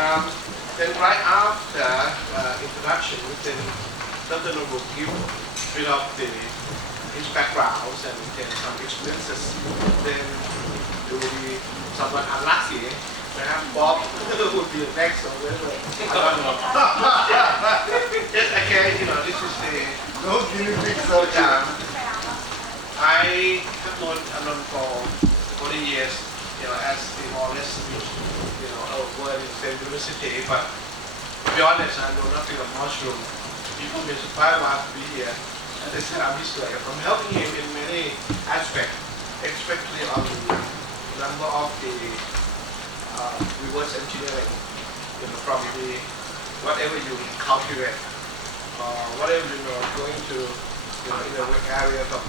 Then right after introduction, then Dr. Nor will give a bit of his backgrounds and some experiences. Then there will be someone unlucky, perhaps Bob would be next or whatever. I don't know. Just again, this is the no guinea pigs so time. I have known Anand for 40 years, as the more or less, were in the same university, but to be honest, I know nothing of mushroom. People may surprise why I have to be here, and they said I'm his way. I'm helping him in many aspects, especially on the number of the reverse engineering, from the whatever you calculate, whatever going to, in the area of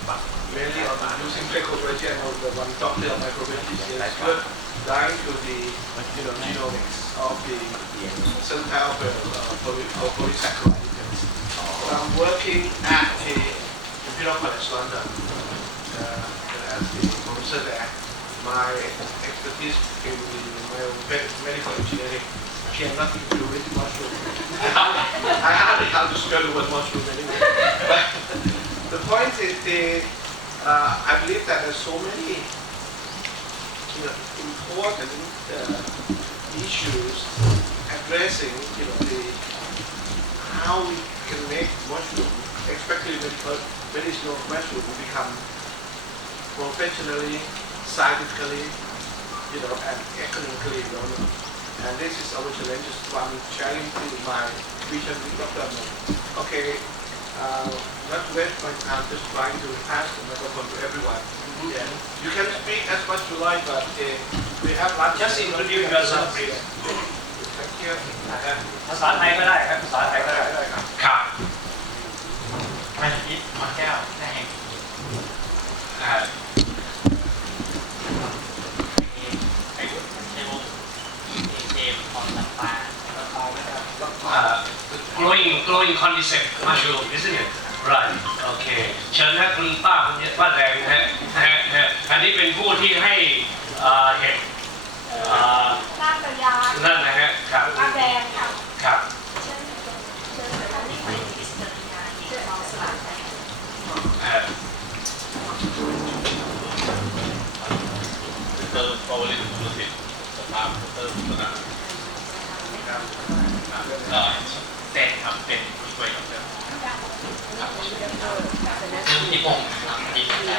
mainly on using glycobiology and the one doctor of microbiology is good, down to the genomics of the cell polysaccharides. So I'm working at the Imperial College London as the professor there. My expertise in the medical engineering actually has nothing to do with mushroom. I hardly have to spell the word mushroom anyway. But the point is I believe that there's so many important issues addressing how we can make mushroom, especially medicinal mushroom, become professionally, scientifically, and economically known. And this is our challenge. I'm sharing my vision with Dr. Okay, not to waste my time, just trying to pass the microphone to everyone. Yeah. You can speak as much you like, but we have lunch. Just introduce yourself, please. Thank you. ภาษาไทยก็ได้ครับภาษาไทยก็ได้ครับครับไม่คิดมาแก้วแห้งglowing concept mushroom isn't it right โอเคเชิญนะคุณป้าคุณป้าแดงนะฮะอันนี้เป็นผู้ที่ให้เห็ดป้าประยานั่นนะฮะครับป้าแดงครับครับเชิญท่านนี้ไปที่สถาบันเชิญมอสลาดเติมโปรลิสตุสิตสภาพเติมสนามเป็นครับเป็นผู้ช่วยกับเติมที่ผมทำที่ใจ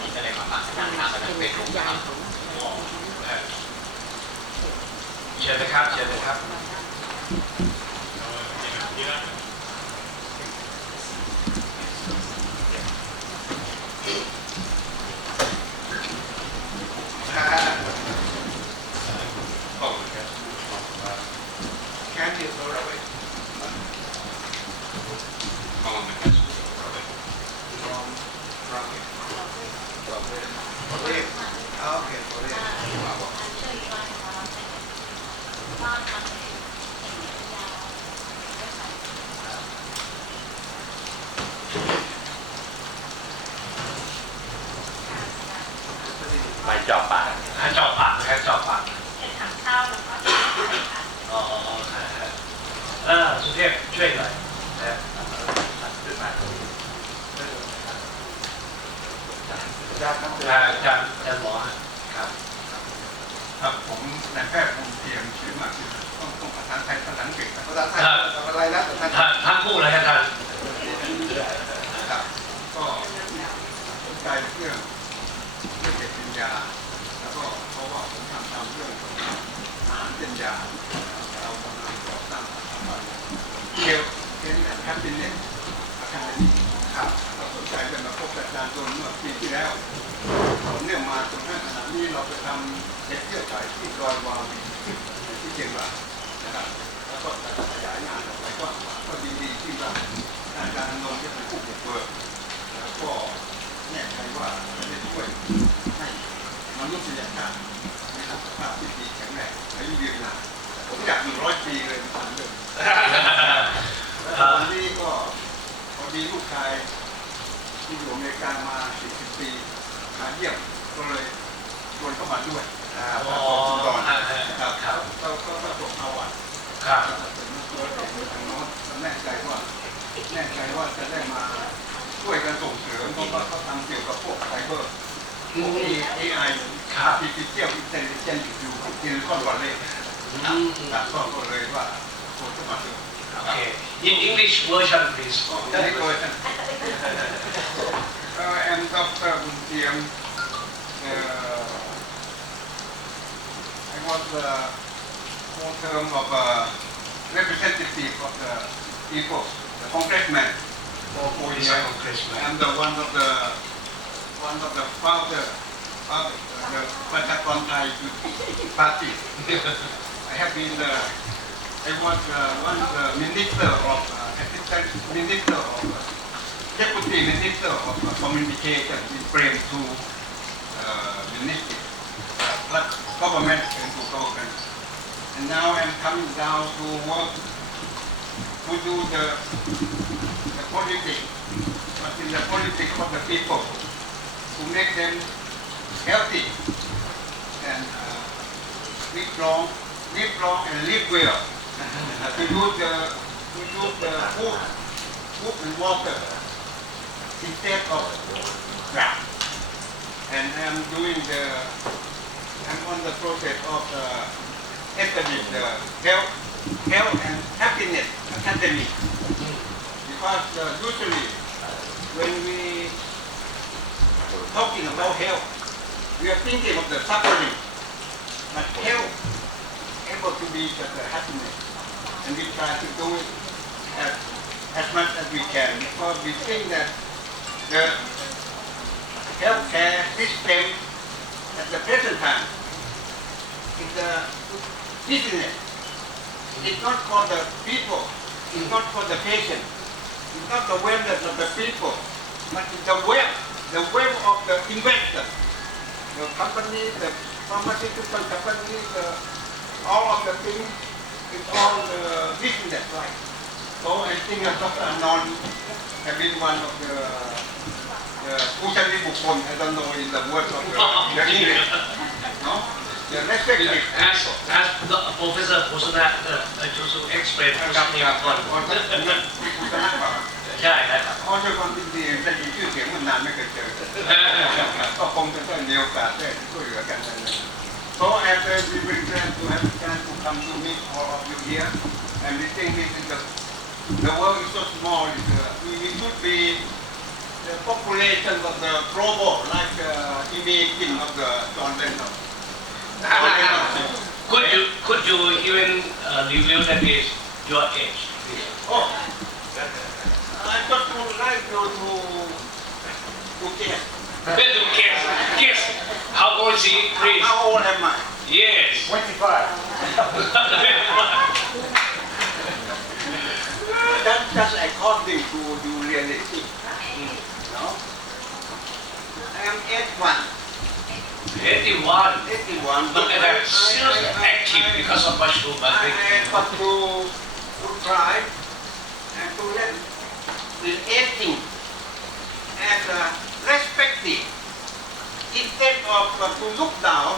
ที่จะได้มาประสานงานกันเป็นทุกอย่างเชิญนะครับเชิญนะครับไปจอบปากจอบปากนะครับจอบปากเป็นถังข้าวแล้วก็อ๋อสุเทพช่วยหน่อยนะขึ้นมาอาจารย์หมอครับครับผมนายแพทย์ภูมิเพียรชื่อมากต้องภาษาไทยภาษาอังกฤษภาษาไทยอะไรนะทั้งคู่เลยครับท่านครับก็สนใจเรื่องเก็บปัญญาแล้วก็เพราะว่าผมทำเรื่องอาหารเป็นยาเรากำลังก่อสร้างสถาบันเกี่ยวกับแฮปปี้เนสอาคาเดมี่ครับเราสนใจเรื่องมาพบอาจารย์โดนเมื่อปีที่แล้วผมเนี่ยมาจนขนาดนี้เราไปทำเห็ดเยื่อไก่ที่ดอยวาวีที่เชียงรายนะครับแล้วก็ขยายงานออกไปก็ดีที่ว่าอาจารย์นนท์จะเป็นผู้บุกเบิกแล้วก็แน่ใจว่าจะได้ช่วยให้มนุษยชาติมีสุขภาพที่ดีแข็งแรงอายุยืนนานผมอยากอยู่100 ปีเลยมาเรื่องวันนี้ก็พอดีลูกชายที่อยู่อเมริกามา40 ปีมาเยี่ยมก็เลยชวนเข้ามาด้วยก่อนนะครับก็ส่งเอาวัด ครับ ตัวเองทางโน้นแน่ใจว่าจะได้มาช่วยกันส่งเสริมเพราะว่าเขาทำเกี่ยวกับพวกไฟเบอร์พวก AI Artificial Intelligence อยู่ที่ซิลิคอนวัลเลย์ก็เลยว่าควรจะมาดู Okay. In English version, please. ได้เลย and Dr. Buntiam I was full term of representative of the people, the congressman for 4 He's years. a congressman. I'm the one of the founder of the Pentagon Thai Party. I have been I was one minister of assistant minister of deputy minister of communication in frame to ministry, government and to government. And now I'm coming down to work to do the politics, but in the politics of the people, to make them healthy and live long and live well. To use the food and water instead of crap. And I'm on the process of establishing the health and happiness academy. Because usually when we talking about health, we are thinking of the suffering, but health able to be just happiness. And we try to do it as much as we can because we think that the healthcare system at the present time is a business. It's not for the people, it's not for the patient, it's not the wellness of the people, but it's the wealth of the investor, the company, the pharmaceutical company, all of the things. It's all business, right? So I think Dr. Anon has been one of the Pushani Bukhon, I don't know in the words of the English. No? The respected. As the Professor Pusana to explain something on. ใช่ครับ เขาช่วยความจริงดีแต่ยินชื่อเสียงมันนานไม่เคยเจอก็คงจะได้มีโอกาสได้ช่วยเหลือกันนั่นเอง So as we will try to have a chance to come to meet all of you here, and we think this is the world is so small. We should be the population of the global, like imaging of the John Lennon. Could you even reveal that is your age? Oh, I just would like you to guess. Guess. How old is he, please? How old am I? Yes. 25. That's according to the reality. No? I am 81. 81. Look at that. Still active because of mushroom. I got to try and to let the aging as a respective instead of to look down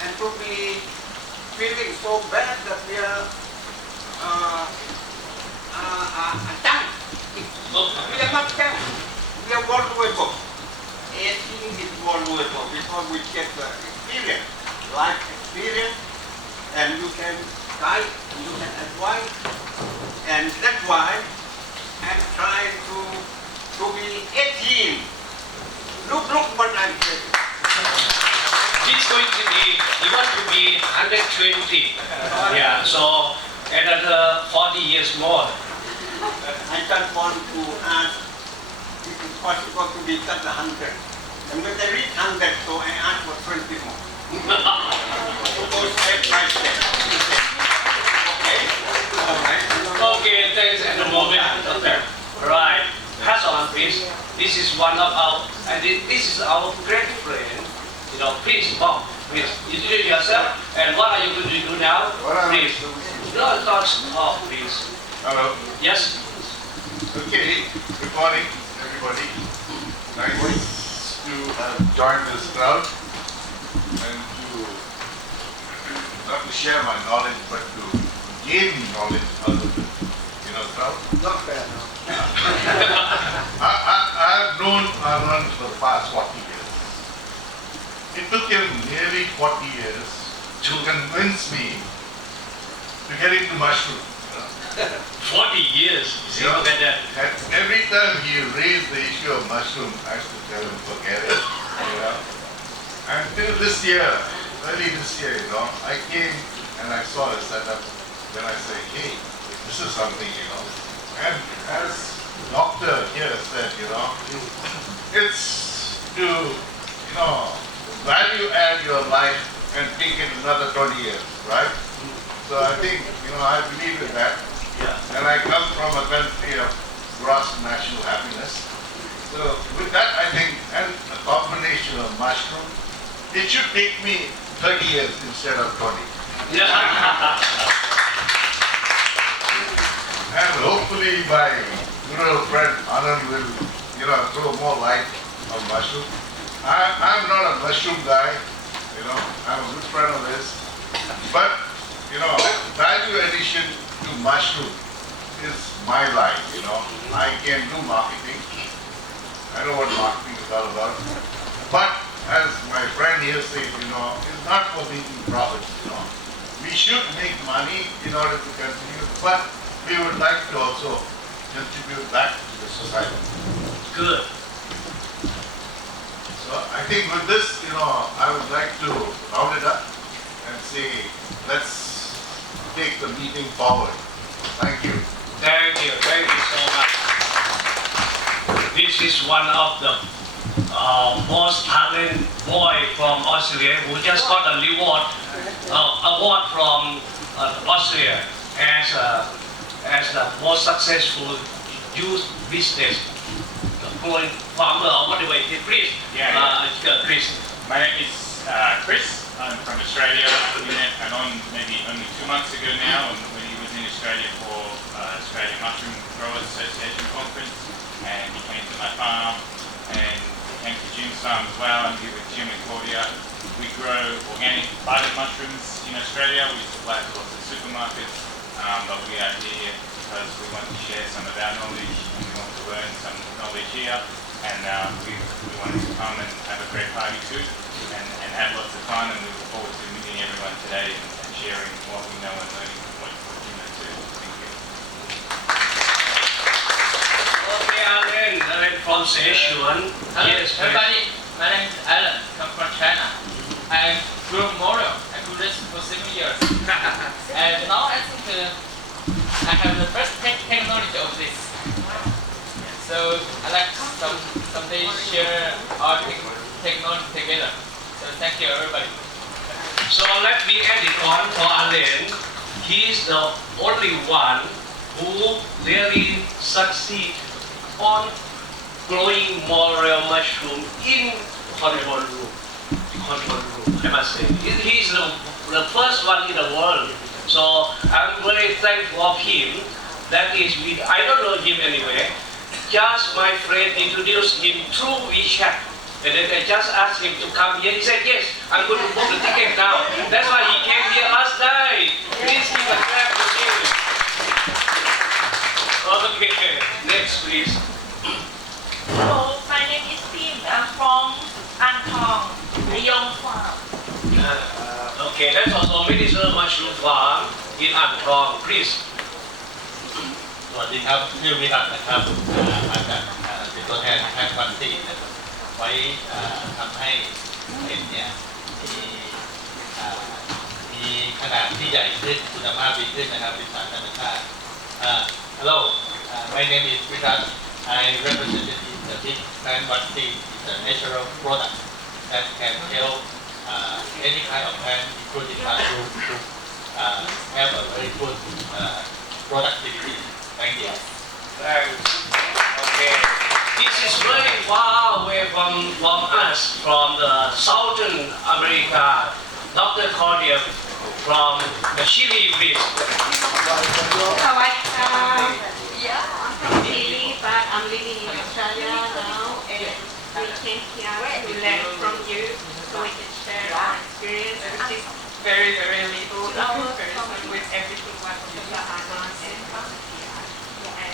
and to be feeling so bad that we are junk. We are not junk. We are valuable. Aging is valuable because we get the experience, life experience, and you can guide and you can advise, and that's why I'm trying to be 18. Look what I'm saying. He's going to be, he wants to be 120. Yeah, so another 40 years more. I just want to ask if it's possible to be just 100. And when I reach 100, so I ask for 20 more. To go step by step. Okay? All right. Okay, thanks at the moment. Okay. Right. Pass on, please. This is one of our, and this is our great friend. You know, please, Bob, please introduce yourself. And what are you going to do now? Please. No, not talk, please. Hello. Yes. Okay. Good morning, everybody. Nice to join this crowd and to not to share my knowledge, but to gain knowledge out of it. You know, crowd. Not bad, no. I've known Anand for the past 40 years. It took him nearly 40 years to convince me to get into mushroom. 40 years. See, look at that. And every time he raised the issue of mushroom, I used to tell him, forget it. You know. Until this year, early this year, you know, I came and I saw a setup. Then I said, hey, this is something, you know. And as doctor here said, you know, it's to, you know, value add your life and think in another 20 years, right? So I think, you know, I believe in that. Yeah. And I come from a country of gross national happiness. So with that, I think, and a combination of mushroom, it should take me 30 years instead of 20. Yeah. And hopefully my good old friend Anand will, you know, throw more light on mushroom. I'm not a mushroom guy, you know, I'm a good friend of his. But, you know, value addition to mushroom is my line, you know. I can do marketing. I know what marketing is all about. But as my friend here says, you know, it's not for making profits, you know. We should make money in order to continue, but we would like to also contribute back to the society. Good. So I think with this, you know, I would like to round it up and say, let's take the meeting forward. Thank you. Thank you so much. This is one of the most talented boy from Australia who just got a reward, award from Australia as the most successful youth business. Going farmer or whatever it is, Chris. Chris. My name is Chris. I'm from Australia. We met Anon maybe only 2 months ago now, and when he was in Australia for Australian Mushroom Growers Association conference, and he came to my farm and came to Jim's farm as well, and here with Jim and Claudia. We grow organic butter mushrooms in Australia. We supply to lots of supermarkets, but we are here because we want to share some of our knowledge and we want to learn some knowledge here, and we wanted to come and have a great party too and have lots of fun, and we look forward to meeting everyone today and sharing what we know and learning what you know too. Thank you. Okay, Alan from Sichuan. Hello, Yes, everybody. My name is Alan. I'm from China. I grew moral. I grew this for 7 years. And now I think I have the first technology of this. So I like someday share our technology together. So thank you, everybody. So let me add it on for Alan. He is the only one who really succeed on growing moral mushroom in control room. I must say. He is the first one in the world. So I'm very thankful of him. That is, I don't know him anyway. Just my friend introduced him through WeChat. And then I just asked him to come here. He said, yes, I'm going to book the ticket now. That's why he came here last night. Please give a clap to him. Okay, next please. Hello, my name is Tim. I'm from Antong, the Young Farm. Okay, that's also medicinal mushroom farm in Antong. Please. สวัสดีครับชื่อวิรัตนะครับมาจากเป็นตัวแทนทางควันตีนะครับไว้ทำให้เห็ดเนี่ยมีขนาดที่ใหญ่ขึ้นคุณภาพดีขึ้นนะครับเป็นสารธรรมชาติ Hello, my name is Virat. I represented the big plant one seed. It's a natural product that can help any kind of plant, including mushroom, to have a very good productivity. Thank you. Thanks. Okay. This is very far away from us, from the Southern America. Dr. Clоде from Chile, please. Yeah, I'm from Chile, but I'm living in Australia now, and we came here to learn from you so we can share our experience, which is very, very little interest with everything what Professor Anand and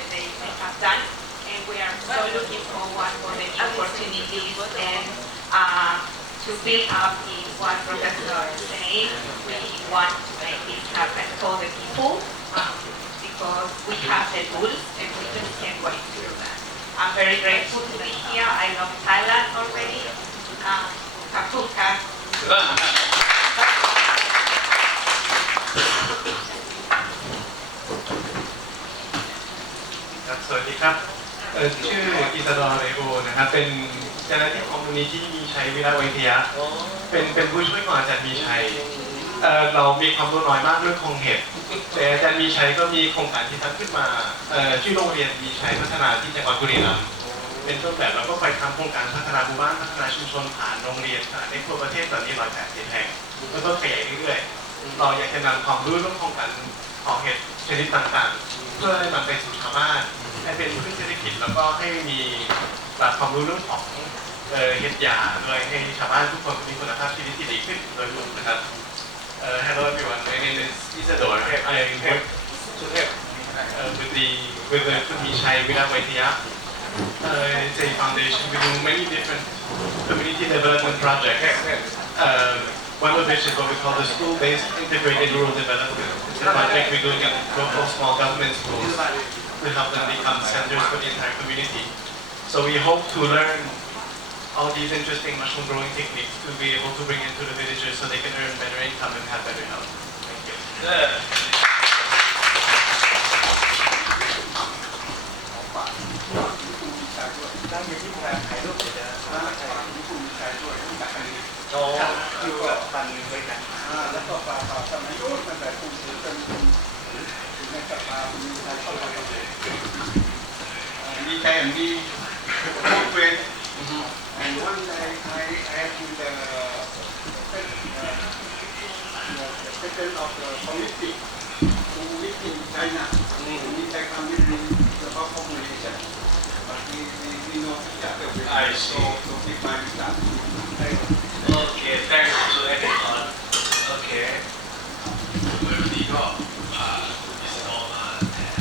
they have done. And we are so looking forward for the opportunities and to build up in what Professor is saying. We want to make this happen for the people because we have the tools and we just can't wait to do that. I'm very grateful to be here. I love Thailand already. Kapuka. สวัสดีครับชื่ออิสดอร์เรโอนะครับเป็นเจ้าหน้าที่คอมมูนิตี้มีชัยวิระวิทยาเป็นผู้ช่วยของอาจารย์มีชัยเรามีความรู้น้อยมากเรื่องคงเห็ดแต่อาจารย์มีชัยก็มีโครงการที่ตั้งขึ้นมาชื่อโรงเรียนมีชัยพัฒนาที่จังหวัดบุรีรัมย์เป็นต้นแบบเราก็ไปทำโครงการพัฒนาหมู่บ้านพัฒนาชุมชนผ่านโรงเรียนในทั่วประเทศตอนนี้180 แห่งแล้วก็ขยายเรื่อยๆเราอยากจะนำความรู้เรื่องโครงการของเห็ดชนิดต่างๆเพื่อให้มันไปสู่ชาวบ้านให้เป็นพืชเศรษฐกิจแล้วก็ให้มีความรู้เรื่องของเห็ดยาโดยให้ชาวบ้านทุกคนมีคุณภาพชีวิตที่ดีขึ้นโดยรวมนะครับ Hello everyone, my name is Isadore. I work with the Mishai Viravaitia. It's a foundation. We do many different community development projects. One of which is what we call the school-based integrated rural development. It's a project we're doing at local small government schools to help them become centers for the entire community. So we hope to learn all these interesting mushroom growing techniques to be able to bring into the villagers so they can earn better income and have better health. Thank you. Yeah. แล้วก็ฝ่าสมัยโน้นตั้งแต่กรุงศรีเป็นในสภามีใจเข้ามาดีใจอย่างดีพวกเพื่อน and one day I had with the president of the committee who lived in China. He said community about population, but we know that we so big mind that. Okay, thanks to everyone. Okay. วันนี้ก็อิสระมาแทน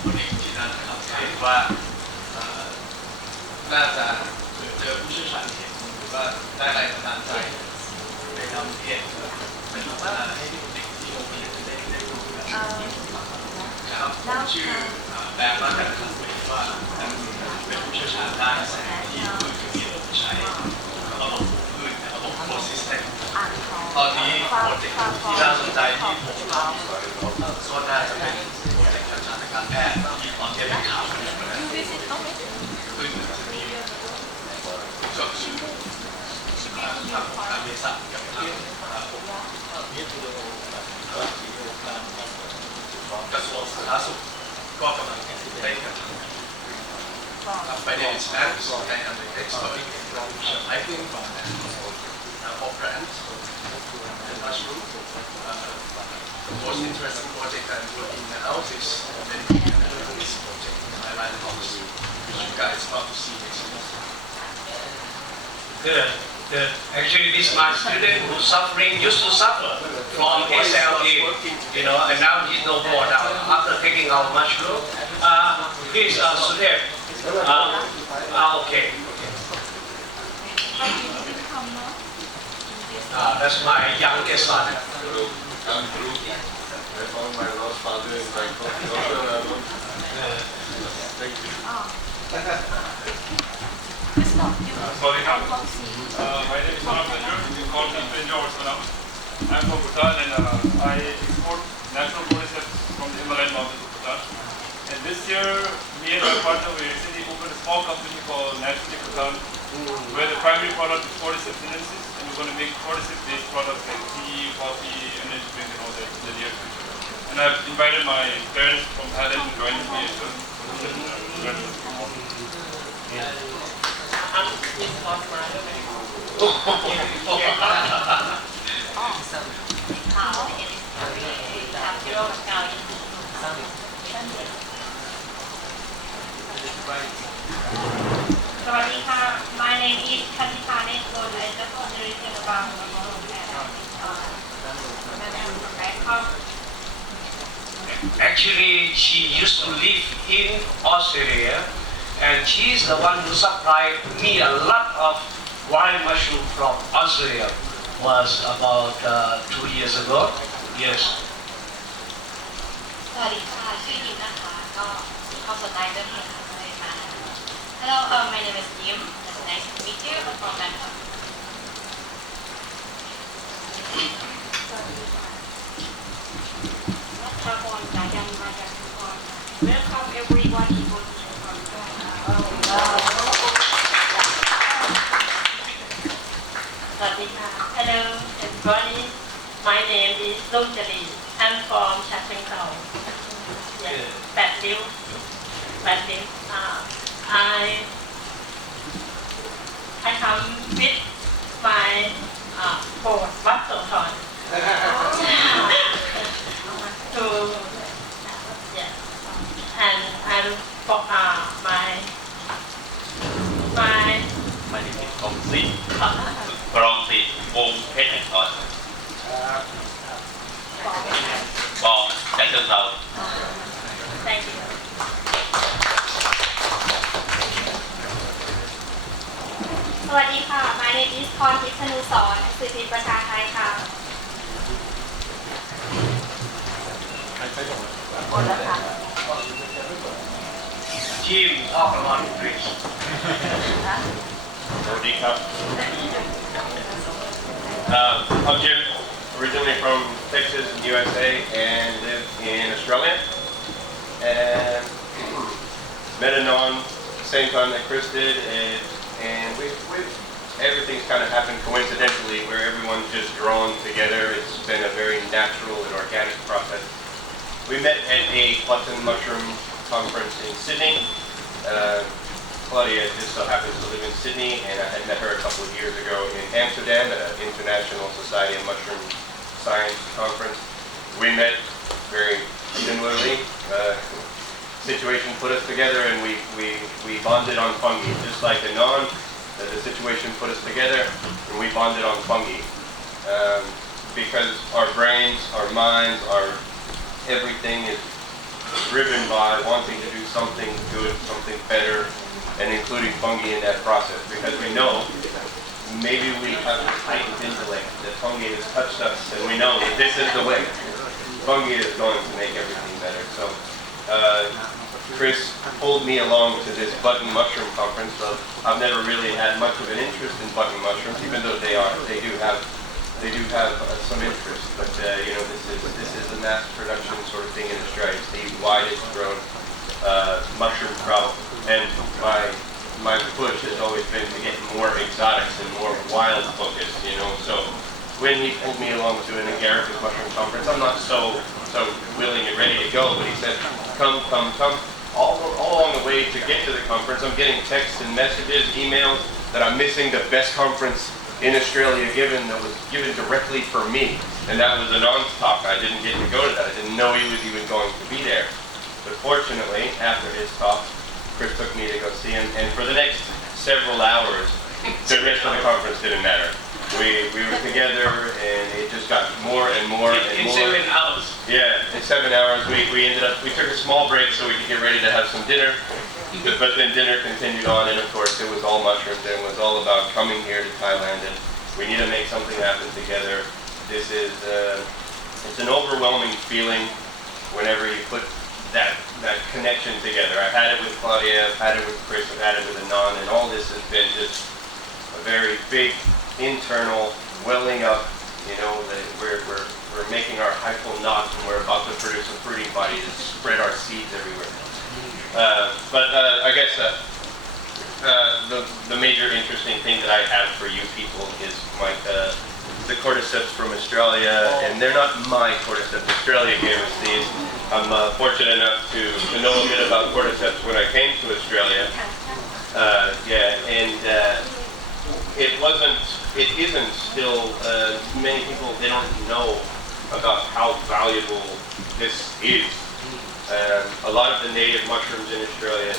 คนเอกที่นั่นนะครับเห็นว่าน่าจะเจอผู้เชี่ยวชาญเห็นหรือว่าได้แรงบันดาลใจไปทำเห็ดไปทำอะไรให้เด็กที่โรงเรียนได้รู้กันครับผมชื่อแบงค์มาจากคันเว่าเป็นผู้เชี่ยวชาญด้านแสงที่พืชที่เราใช้ระบบพืชระบบโคซิสเต็มตอนนี้โปรเจกต์ที่น่าสนใจที่ผมทำก็น่าจะเป็นโปรเจกต์ทางการแพทย์ที่ตอนนี้เป็นข่าวขึ้นมาแล้วคือจะมีก็คือทางการเภสัชกับทางกระทรวงสาธารณสุขก็กำลังได้กันBy the standards, I am the expert in lighting for brands and mushroom. The most interesting project I'm working now is the this project, Thailand House, which you guys about to see next month. Good. Good. Actually, this is my student who's suffering, used to suffer from SLE, you know, and now he's no more now. After taking our mushroom, please, Sudhir. Okay. That's my youngest son. I found my lost father in Bangkok. Thank you. Sorry, my name is Anand. You call me George. I'm from Bhutan and I export natural cordyceps from the Himalayan mountains of Bhutan. And this year, me and my partner, we recently opened a small company called Naturally Bhutan, where the primary product is cordyceps sinensis, and we're going to make cordyceps-based products like tea, coffee, energy drink, and all that in the near future. And I've invited my parents from Thailand to join me as well. My name is Kanita Netball. I just want to receive about Actually, she used to live in Australia, and she's the one who supplied me a lot of wild mushroom from Australia. Was about 2 years ago. Yes. สวัสดีค่ะชื่อยิมนะคะก็มีความสนใจเรื่องเห็ดค่ะเลยมา Hello, my name is Yim. Nice to meet you. I'm from Bangkok. Welcome everybody to Hello, everybody. My name is Lung Jali. I'm from Chapinko. Yes, Bad Liu. I come with my board, Watsoton. To yes, and for my มันเป็นของสิกรองสิวงเพชรแห่งทอนบอกจากเชิงเรา Thank you. สวัสดีค่ะ My name is พรทิพย์ธนูสรหนังสือพิมพ์ประชาไทยค่ะหมดแล้วค่ะ Jim, talk about it, please. สวัสดีครับ I'm Jim, originally from Texas in USA and live in Australia. And met Anon same time that Chris did, and everything's kind of happened coincidentally where everyone's just drawn together. It's been a very natural and organic process. We met at a button mushroom conference in Sydney. Claudia just so happens to live in Sydney, and I had met her a couple of years ago in Amsterdam at an International Society of Mushroom Science conference. We met very similarly. Situation put us together, and we bonded on fungi, just like Anon. The situation put us together, and we bonded on fungi. Because our brains, our minds, everything is driven by wanting to do something good, something better, and including fungi in that process. Because we know maybe we have this heightened intellect that fungi has touched us, and we know that this is the way. Fungi is going to make everything better. So Chris pulled me along to this button mushroom conference. So I've never really had much of an interest in button mushrooms, even though they do have some interest. But this is a mass production sort of thing in Australia. It's the widest grown mushroom crop, and my push has always been to get more exotics and more wild focus. So when he pulled me along to an agaricus mushroom conference, I'm not so willing and ready to go, but he said, come. All along the way to get to the conference, I'm getting texts and messages, emails that I'm missing the best conference in Australia that was given directly for me, and that was Anon's talk. I didn't get to go to that. I didn't know he was even going to be there. But fortunately, after his talk, Chris took me to go see him, and for the next several hours, the rest of the conference didn't matter. We were together, and it just got more and more and In more. 7 hours. Yeah, in 7 hours, we took a small break so we could get ready to have some dinner. But then dinner continued on, and of course it was all mushrooms, and it was all about coming here to Thailand, and we need to make something happen together. It's an overwhelming feeling whenever you put that connection together. I've had it with Claudia, I've had it with Chris, I've had it with Anon, and all this has been just a very big internal welling up. We're making our hyphal knot, and we're about to produce a fruiting body to spread our seeds everywhere. But I guess the major interesting thing that I have for you people is the cordyceps from Australia, and they're not my cordyceps. Australia gave us these. I'm fortunate enough to know a bit about cordyceps when I came to Australia. It isn't still, many people, they don't know about how valuable this is. A lot of the native mushrooms in Australia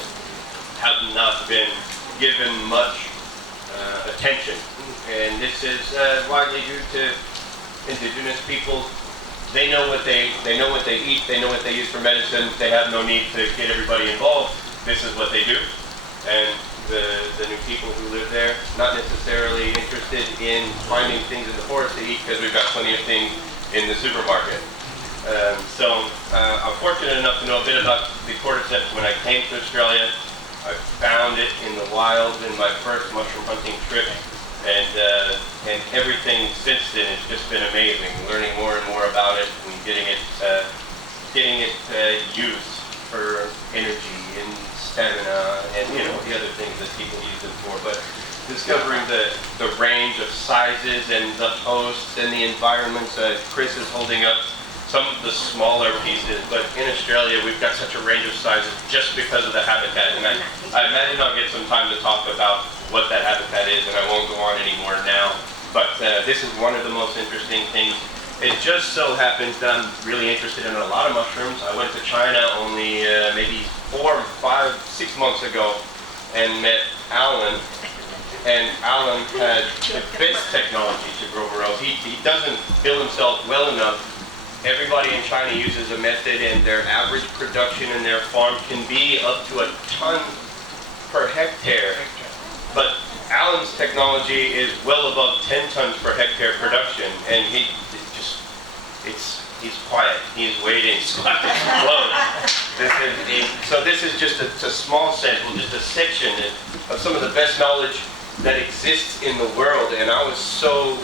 have not been given much attention, and this is widely due to indigenous people they know what they eat, they know what they use for medicine. They have no need to get everybody involved. This is what they do, and the new people who live there not necessarily interested in finding things in the forest to eat because we've got plenty of things in the supermarket. So I'm fortunate enough to know a bit about the cordyceps. When I came to Australia, I found it in the wild in my first mushroom hunting trip, and everything since then has just been amazing. Learning more and more about it and getting it used for energy and stamina and the other things that people use them for. But discovering the range of sizes and the hosts and the environments. Chris is holding up some of the smaller pieces, but in Australia we've got such a range of sizes just because of the habitat. And I imagine I'll get some time to talk about what that habitat is, and I won't go on anymore now. But this is one of the most interesting things. It just so happens that I'm really interested in a lot of mushrooms. I went to China only maybe 4, 5, 6 months ago and met Alan. And Alan had the best technology to grow morels. He doesn't bill himself well enough. Everybody in China uses a method, and their average production in their farm can be up to a ton per hectare. But Alan's technology is well above 10 tons per hectare production, and he's quiet. He's waiting. He's got to explode. So this is just a small sample, just a section of some of the best knowledge that exists in the world, and I was so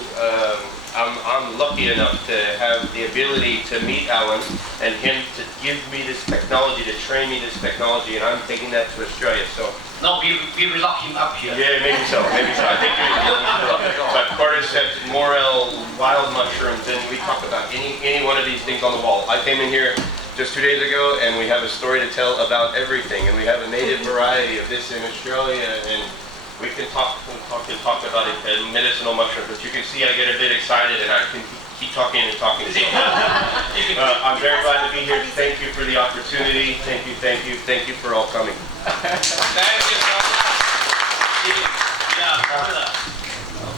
I'm lucky enough to have the ability to meet Alan and him to give me this technology, to train me this technology, and I'm taking that to Australia. So no, we will lock him up here. Yeah, maybe so. I think but cordyceps, morel, wild mushrooms, and we talk about any one of these things on the wall. I came in here just 2 days ago, and we have a story to tell about everything, and we have a native variety of this in Australia, and we can talk about it, medicinal mushrooms, but you can see I get a bit excited and I can keep talking and talking. So, I'm very glad to be here. Thank you for the opportunity. Thank you for all coming. Thank you so much.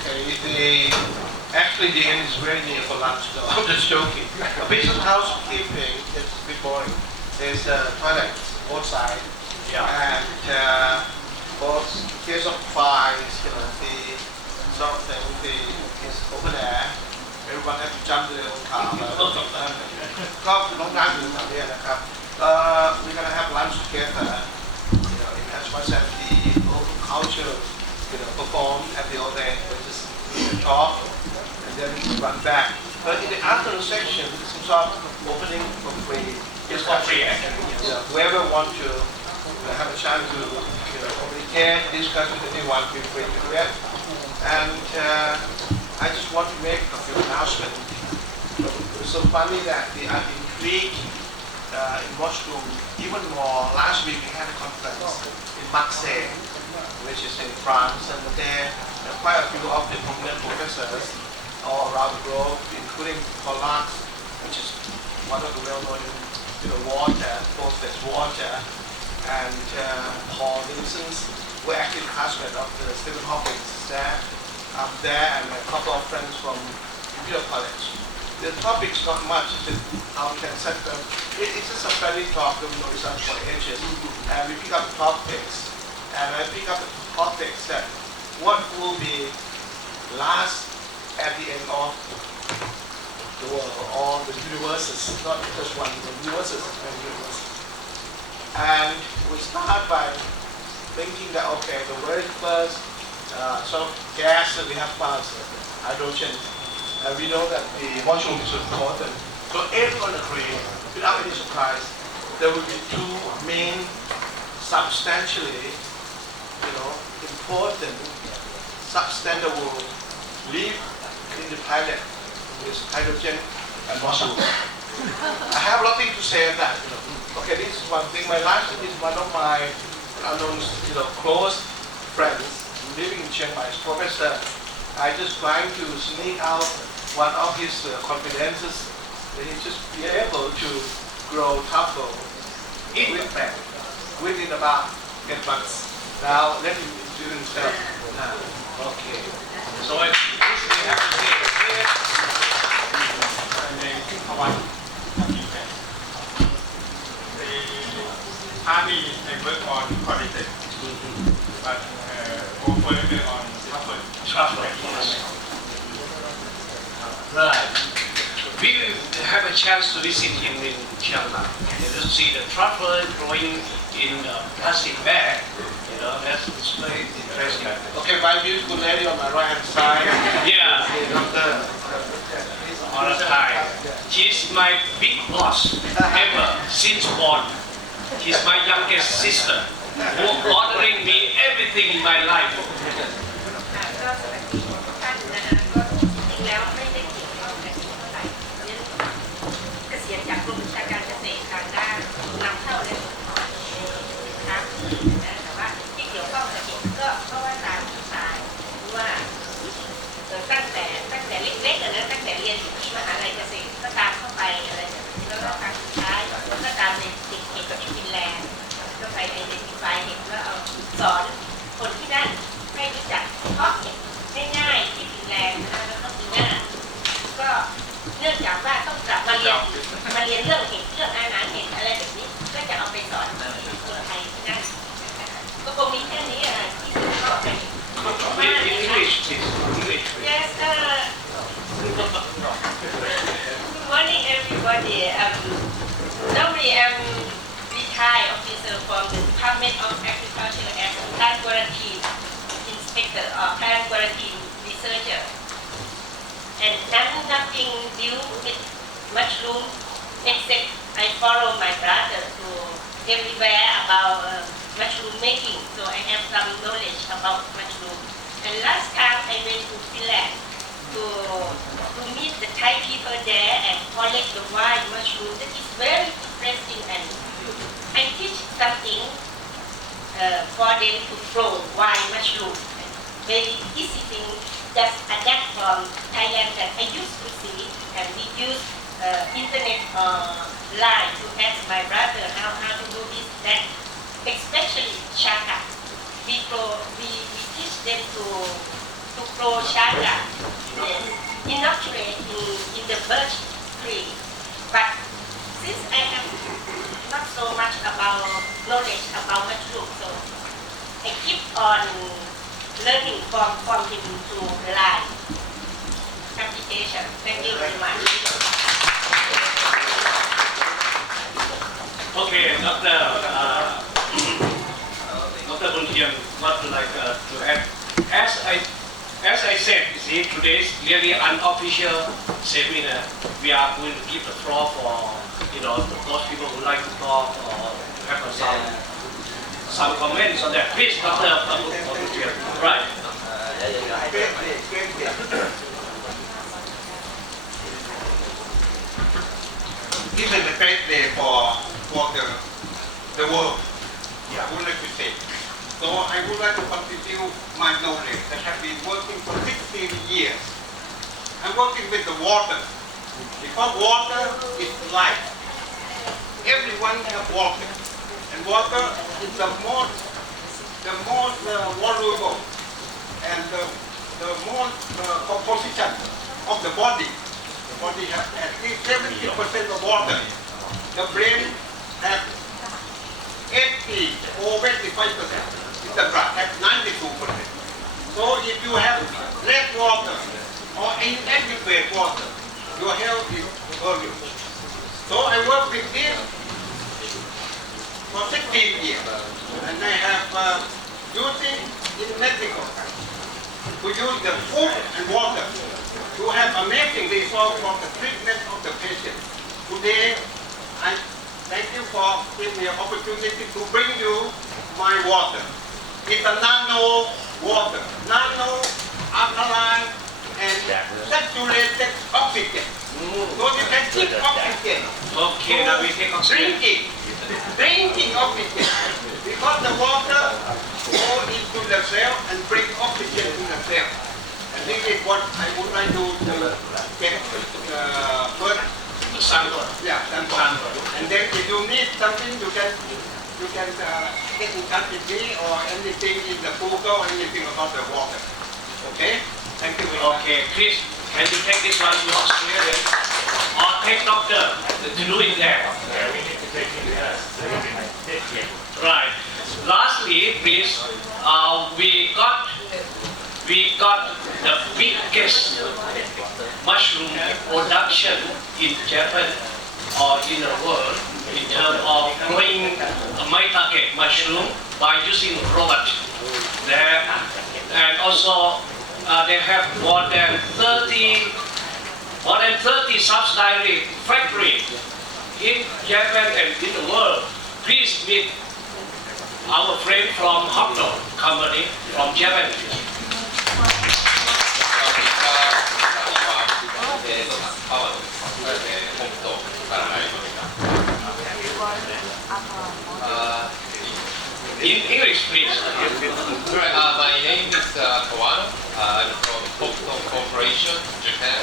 Okay, actually the end is very near for lunch though. I'm just joking. A piece of housekeeping is a bit boring. There's a toilet outside, and both in case of flies, the something is over there. Everyone has to jump to their own car. We're gonna have lunch together. In as much as the local culture, perform at the old day, we just talk and then run back. But in the afternoon section, there's some sort of opening for free. It's for free, actually. Whoever wants to have a chance to communicate, discuss with anyone, feel free to do it. And I just want to make a few announcements. It's so funny that I'm intrigued in mushroom even more. Last week we had a conference in Marseille, which is in France, and there are quite a few of the prominent professors all around the globe, including Colin, which is one of the well-known water, phosphate water, and Paul Wilson's were actually classmates of the Stephen Hawking there. I'm there, and a couple of friends from Imperial College. The topic's not much, it's just how we can set them. It's just a friendly talk that we know each other for ages. And we pick up topics, and I pick up the topics that what will be last at the end of the world, or the universes, not just one, the universes and universes. And we start by thinking that, okay, the very first sort of gas that we have found, hydrogen, and we know that the mushroom is important. So everyone agrees, without any surprise, there will be two main substantially, important substance that will live in the planet, is hydrogen and mushroom. I have nothing to say on that. Okay, this is one thing. My last is one of my close friends living in Chiang Mai, professor. I just trying to sneak out one of his confidences that he just be able to grow truffle within about 8 months. Now let him introduce himself. Okay. So My name is one computer. They partly they work on quality, but go further on truffle. Right. We have a chance to visit in China and to see the truffle growing in a plastic bag. That's very interesting. Okay, my beautiful lady on my right hand side. Yeah. Dr. All the time. She's my big boss ever since born. She's my youngest sister who ordering me everything in my life. ก็สวัสดีทุกท่านนะคะก็จริงๆแล้วไม่ได้เกี่ยวข้องกับสิ่งเท่าไหร่เนี่ยเกษียณจากกรมวิชาการเกษตรทางด้านนำเข้าและส่งออกสินค้านะแต่ว่าที่เกี่ยวข้องกับสิ่งก็เพราะว่าตามที่ตายว่าตั้งแต่เล็กๆนะตั้งแต่เรียนอยู่ที่มหาลัยเกษตรก็ตามเข้าไปอะไรแบบนี้แล้วก็ครั้งสุดท้ายก็ตามในเด็กเห็ดที่ฟินแลนด์ก็ไปในเด็กไฟเห็ดแล้วเอาสอนคนที่นั่นให้รู้จักเพาะเห็ดง่ายๆที่ฟินแลนด์นะแล้วก็ปีหน้าก็เนื่องจากว่าต้องกลับมาเรียนเรื่องเห็ดเรื่องอาหารเห็ดอะไรแบบนี้ก็จะเอาไปสอนคนไทยที่นั่นก็คงมีแค่นี้อะไรที่เข้าไปEnglish, please. English. Yes, good morning everybody. Normally I'm retired officer from the Department of Agriculture as a plant quarantine inspector or plant quarantine researcher. And nothing deal with mushroom except I follow my brother to everywhere about mushroom making. So I have some knowledge about mushroom. And last time I went to Finland to meet the Thai people there and collect the wild mushroom. That is very interesting and I teach something for them to grow wild mushroom. Very easy thing, just adapt from Thailand that I used to see and we use internet line to ask my brother how to do this, that, especially chaka. We teach them to grow chaka, inoculate in the birch tree. But since I have not so much about knowledge about mushroom, so I keep on learning from him to line application. Thank you very much. Okay, Dr. Buntian, what would like to add? As I said, you see, today's really unofficial seminar. We are going to give the floor for those people who like to talk or have some comments on that. Please, Dr. Buntian. Right. This is a great day for the world. I would like to say. So I would like to contribute my knowledge that have been working for 16 years. I'm working with the water because water is life. Everyone has water, and water is the most valuable and the most composition of the body. The body has at least 70% of water. The brain has 80 or 25%. The blood has 92%. So if you have less water or inadequate water, your health is valuable. So I work with this for 16 years, and I have using in Mexico. We use the food and water to have amazing results for the treatment of the patient. Today, I thank you for giving me an opportunity to bring you my water. It's a nano water, nano alkaline and saturated oxygen. So you can keep oxygen. Okay, now we take oxygen. Drinking oxygen. Because the water goes into the cell and bring oxygen to the cell. And this is what I would like to get first. Sample. Yeah, sample. And then if you need something, you can get in touch with me or anything in the Google or anything about the water. Okay? Thank you very much. Okay, Chris, can you take this one to Australia? take doctor to do it there. Right. Lastly, please, we got the biggest mushroom production in Japan or in the world in terms of growing maitake mushroom by using robot there, and also they have more than 30 subsidiary factory in Japan and in the world. Please meet our friend from Hokkaido company from Japan. In English, please. My name is Kawano. I'm from Hokkaido Corporation, Japan.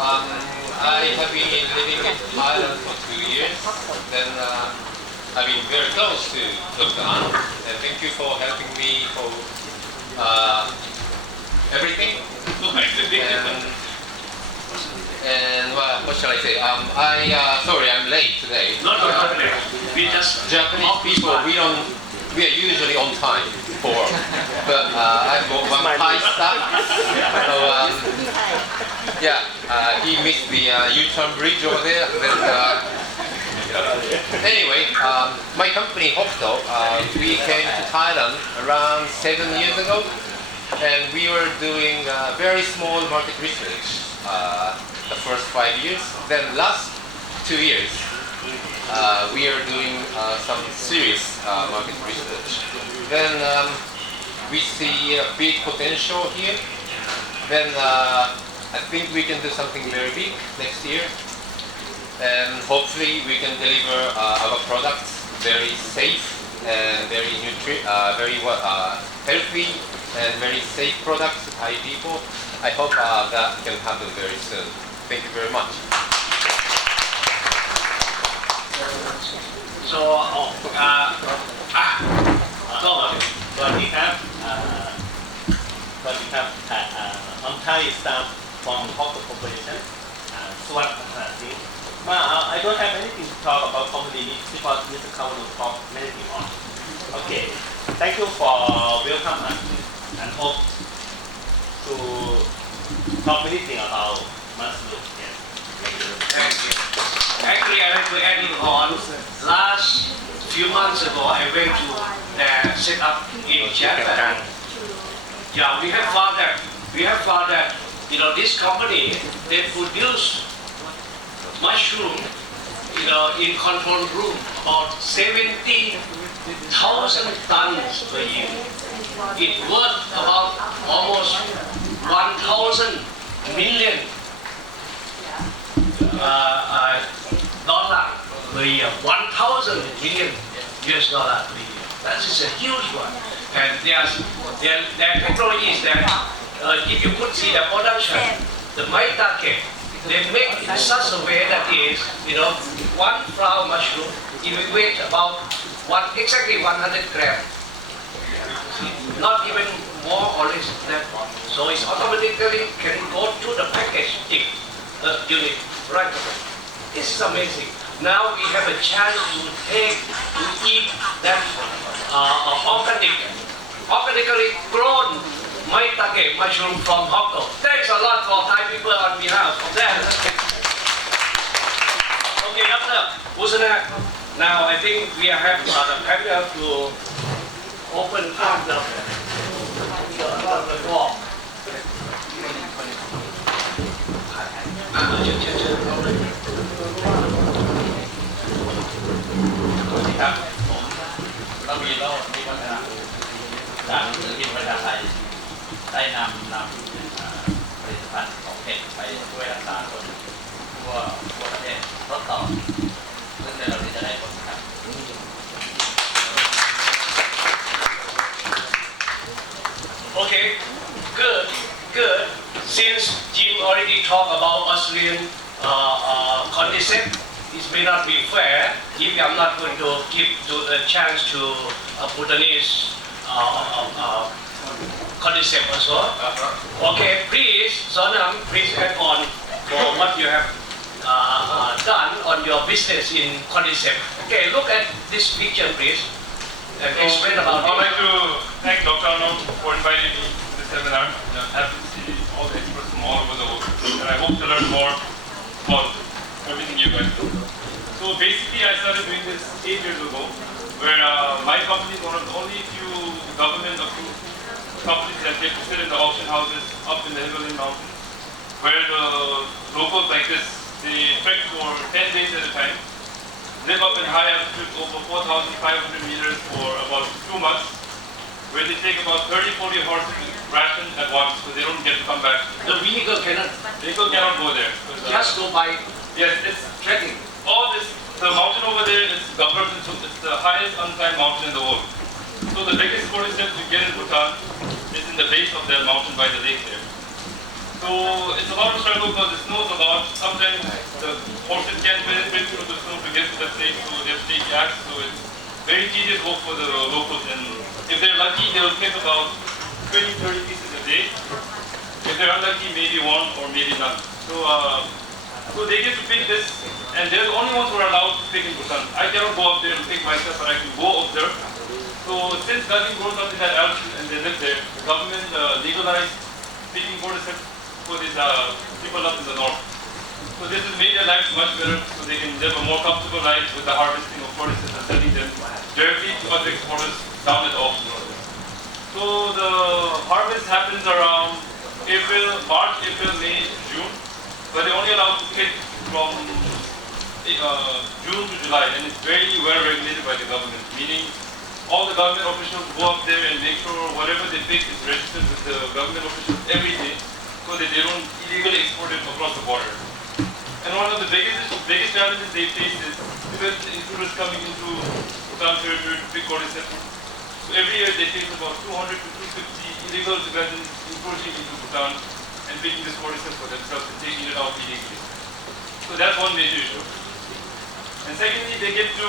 I have been living in Thailand for 2 years. Then I've been very close to Dr. An, and thank you for helping me for everything. And what shall I say? Sorry, I'm late today. Not late. We just Japanese people, we are usually on time for work. But I've got one Thai staff. So he missed the U-turn bridge over there. Then, anyway, my company Hokkaido, we came to Thailand around 7 years ago, and we were doing very small market research the first 5 years. Then last 2 years, we are doing some serious market research. Then we see a big potential here. Then I think we can do something very big next year, and hopefully we can deliver our products very safe and very healthy and very safe products to Thai people. I hope that can happen very soon. Thank you very much. So, I'm Thai staff from Hokkaido Corporation, SWAT. I don't have anything to talk about company because Mr. Kawano talked many things on. Okay, thank you for welcome us and hope to talk many things about mushroom. Yes. Thank you. Actually, I like to add in on. Last few months ago, I went to set up in Japan. Yeah, we have found that this company, they produce mushroom, in control room about 70,000 tons per year. It worth about almost 1,000 million dollar per year. 1,000 million US dollar per year. That is a huge one. And their technology is that if you could see the production, the maitake, they make it in such a way that is, one flower mushroom, it will weigh about exactly 100 grams. Not even more or less than that. So it automatically can go to the package unit right away. This is amazing. Now we have a chance to eat that organically grown maitake mushroom from Hokkaido. Thanks a lot for Thai people on behalf of that. Okay, Dr. Usana, now I think we have the panel to open up the floor. สวัสดีครับผมระวีโรจน์นิวัฒน์จากหนังสือพิมพ์ประชาไทยได้นำผลิตภัณฑ์ของเห็ดไปช่วยรักษาคนทั่วประเทศทดสอบซึ่งในเราจะได้ผลครับ Okay, good. Since Jim already talked about Australian concept, it may not be fair if I'm not going to give a chance to Bhutanese concept also. Okay, please, Sonam, please add on for what you have done on your business in concept. Okay, look at this picture, please, and explain about I'd it. like to thank Dr. Arnold for inviting me to this seminar. I'm happy to see all the experts from all over the world, and I hope to learn more about everything you guys do. So basically, I started doing this 8 years ago, where my company is one of the only few government-approved companies that get to sit in the auction houses up in the Himalayan mountains, where the locals like this, they trek for 10 days at a time, live up in high altitude over 4,500 meters for about 2 months, where they take about 30-40 horses ration at once, so they don't get to come back. The vehicle cannot go there. just go by. Yes, it's trekking. All this, the mountain over there is governed, it's the highest unclimbed mountain in the world. So the biggest cordyceps you get in Bhutan is in the base of that mountain by the lake there. So it's a lot of struggle because it snows a lot. Sometimes the horses can't penetrate through the snow to get to the lake, so they have to take gas. So it's very tedious work for the locals. And if they're lucky, they'll pick about 20-30 pieces a day. If they're unlucky, maybe one or maybe none. So they get to pick this, and they're the only ones who are allowed to pick in Bhutan. I cannot go up there and pick myself, but I can go observe. So since nothing grows up in that altitude and they live there, the government legalized picking cordyceps for these people up in the north. So this has made their lives much better, so they can live a more comfortable life with the harvesting of cordyceps and selling them directly to other exporters down at the auction. So the harvest happens around March, April, May, June. But they're only allowed to pick from June to July, and it's very well regulated by the government, meaning all the government officials go up there and make sure whatever they pick is registered with the government officials every day, so that they don't illegally export it across the border. And one of the biggest challenges they face is because intruders coming into Bhutan territory to pick cordyceps. So every year they face about 200 to 250 illegal citizens encroaching into Bhutan and picking this cordyceps for themselves and taking it out illegally. So that's one major issue. And secondly, so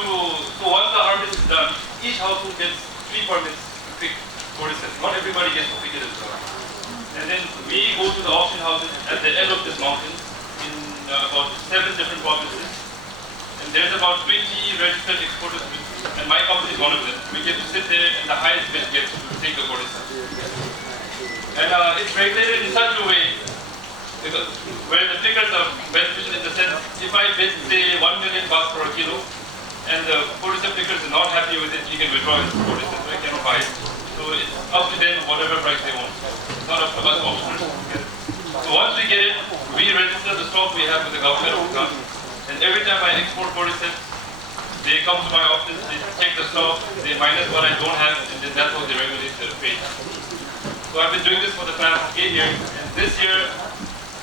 once the harvest is done, each household gets 3 permits to pick cordyceps. Not everybody gets to pick it as well. And then we go to the auction houses at the end of this mountain in about 7 different provinces. And there's about 20 registered exporters, and my company is one of them. We get to sit there and the highest bid gets to take the cordyceps. And it's regulated in such a way because where the figures are beneficial in the sense, if I bid say 1 million bucks per kilo, and the cordyceps pickers are not happy with it, he can withdraw his cordyceps, I cannot buy it. So it's up to them whatever price they want. It's not up to us auctioneers. So once we get it, we register the stock we have with the government of Bhutan, and every time I export cordyceps, they come to my office, they check the stock, they minus what I don't have, and then that's how they regulate the trade. So I've been doing this for the past 8 years, and this year,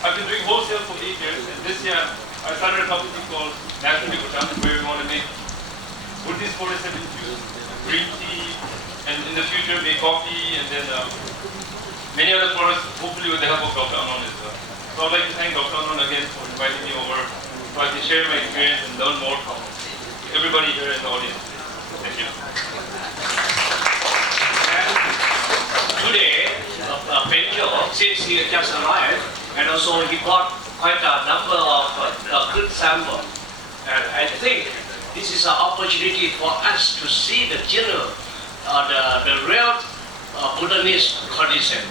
I've been doing wholesale for 8 years, and this year, I started a company called Naturally Bhutan, where we want to make Buddhist cordyceps infused green tea, and in the future make coffee, and then many other products, hopefully with the help of Dr. Arnold as well. So I'd like to thank Dr. Arnold again for inviting me over, so I can share my experience and learn more from everybody here in the audience. Thank you. Today, Benjo, since he just arrived, and also he brought quite a number of good samples. And I think this is an opportunity for us to see the general, the real Bhutanese cordyceps.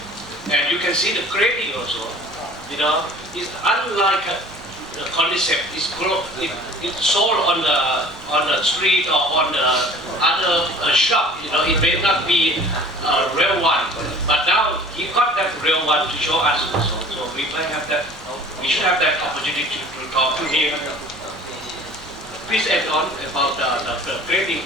And you can see the grading also. You know, it's unlike the cordyceps. It's sold on the street or on the other shop. You know, it may not be a real one, but now he got that real one to show us also. So we might have that. We should have that opportunity to talk to him. Please add on about the grading.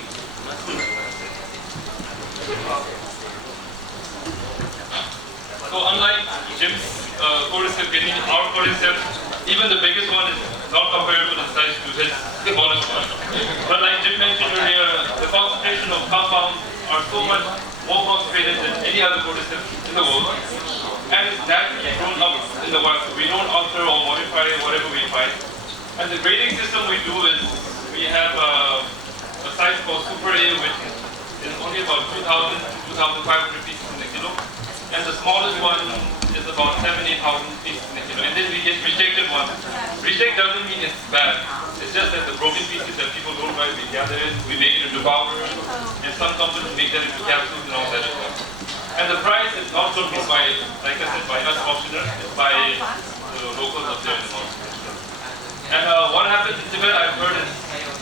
So unlike Jim's cordyceps, our cordyceps, even the biggest one is not comparable in size to his smallest one. But like Jim mentioned earlier, the concentration of compounds are so much more concentrated than any other cordyceps in the world. And it's naturally grown up in the wild, so we don't alter or modify whatever we find. And the grading system we do is, we have a size called Super A, which is only about 2,000 to 2,500 pieces in a kilo. And the smallest one is about 7,000-8,000 pieces in a kilo, and then we get rejected one. Reject doesn't mean it's bad. It's just that the broken pieces that people don't buy, we gather it, we make it into powder, and some companies make that into capsules and all that as well. And the price is not going to be by, like I said, by us auctioneers, it's by the locals up there in the north. And what happens in Tibet, I've heard is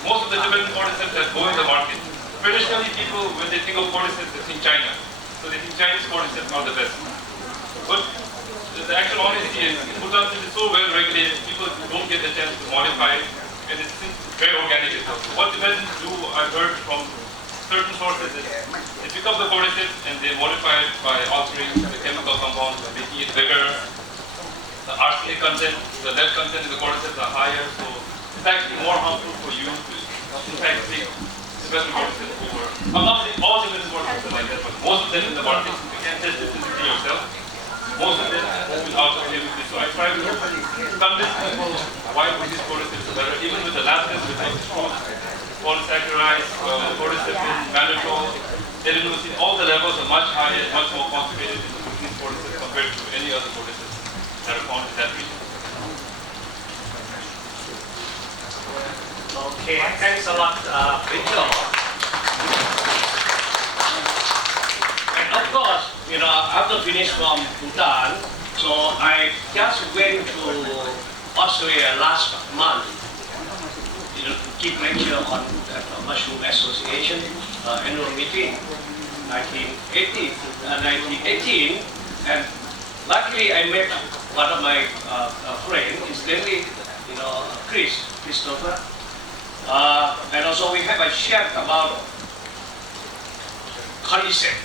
most of the Tibetan cordyceps that go in the market. Traditionally, people, when they think of cordyceps, they think China. So they think Chinese cordyceps are the best. But the actual honesty is, Bhutan is so well regulated, people don't get the chance to modify it, and it's very organic as well. So what Tibetans do, I've heard from certain sources, is they pick up the cordyceps and they modify it by altering the chemical compounds, by making it bigger. The arsenic content, the lead content in the cordyceps are higher, so it's actually more harmful for you to, in fact, take Tibetan cordyceps over. I'm not saying all Tibetan cordyceps are like that, but most of them in the market, you can test it yourself. Most of them will out of chemistry. So I try to convince people why these cordyceps are better, even with the lab test, with polysaccharides, cordycepin, mannitol, adenosine, all the levels are much higher, much more concentrated in these cordyceps compared to any other cordyceps that are found in that region. Okay, thanks a lot, Victor. And of course, you know, after finish from Bhutan, so I just went to Australia last month, you know, to give lecture on the Mushroom Association annual meeting, 1918, and luckily I met one of my friends, incidentally, you know, Christopher, and also we have a chat about concept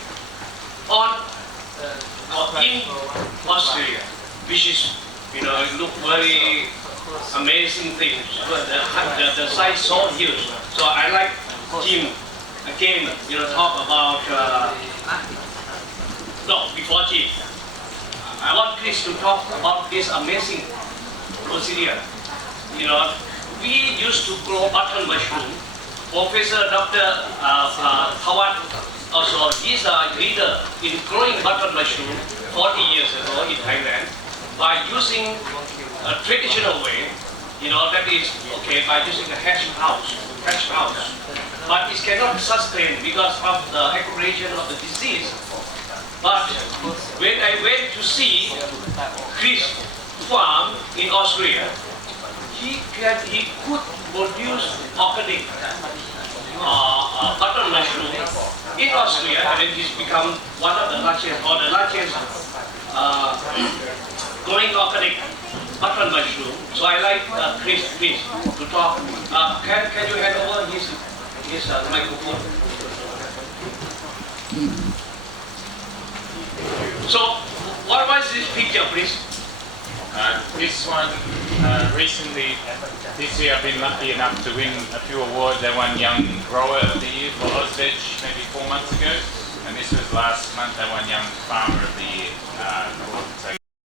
on in Australia, which is, you know, look very amazing things. The size so huge. So I like Jim again, you know, talk about no, before Jim. I want Chris to talk about this amazing procedure. You know, we used to grow button mushroom. Professor Dr. Howard also, he's a leader in growing button mushroom 40 years ago in Thailand by using a traditional way, you know, that is, okay, by using a hatch house. But it cannot sustain because of the accumulation of the disease. But when I went to see Chris' farm in Australia, he could produce organic button mushroom in Australia, and then he's become one of the largest growing organic button mushroom. So I like Chris to talk. Can you hand over his microphone? So what was this picture, please? This one, recently, this year I've been lucky enough to win a few awards. I won Young Grower of the Year for Ozveg maybe 4 months ago, and this was last month I won Young Farmer of the Year.